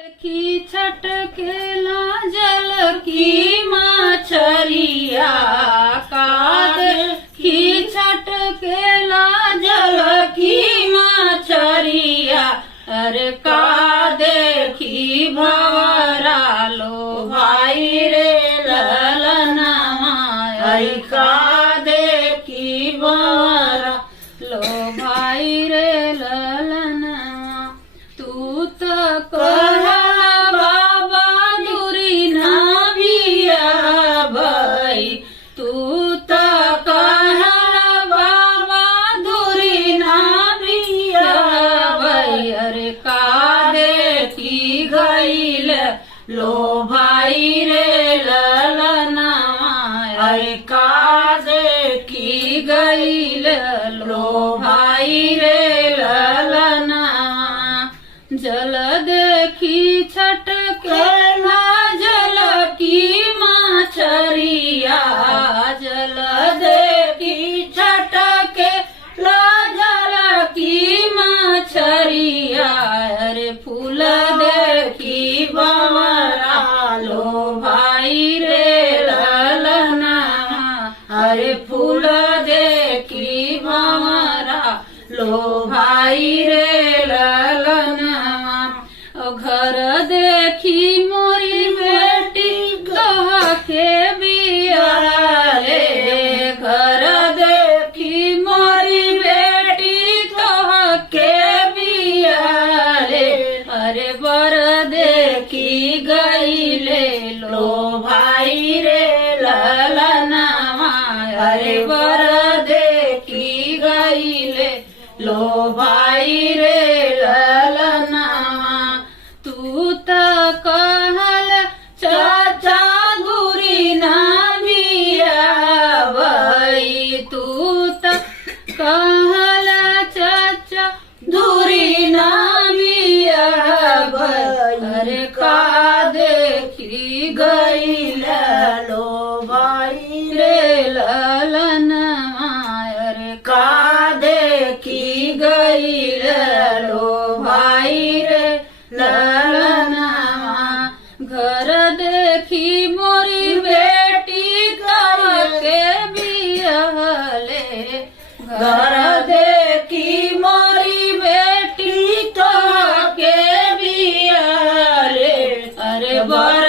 की छटकेला जल की मछरिया काद की छटकेला जल की मछरिया अरे का देखी भवरा लो भाई रे ललना अरे का देखी भवरा लो भाई रे ललना तू तो कहा बाबा दूरी ना बिया भाई तू तो कहा बाबा दूरी ना बिया भाई अरे का देखी गईल लो भाई रे ललना अरे का देखी गईल लो भाई रे ललना जल देखी छटकेला जल की मछरिया जल देखी छटकेला जल की मछरिया अरे फूल देखी बमरा लो भाई रे ललना अरे फूल देखी बमरा लो भाई रे ललना घर देखी मोरी बेटी कह के बिया रे घर देखी मोरी बेटी कह के बिया रे अरे बर देखी गईले लो भाई रे ललना अरे बर देखी गईले लो भाई रे ललना तू तो कहल चाचा दूरी ना बिया भाई तू तो कहल चाचा दूरी ना बिया भाई अरे का देखी गईल लो भाई रे ललना अरे का देखी गईल लो भाई रे ललना घर देखी मोरी बेटी कह के बियहले घर देखी मोरी बेटी कह के बियहले अरे बर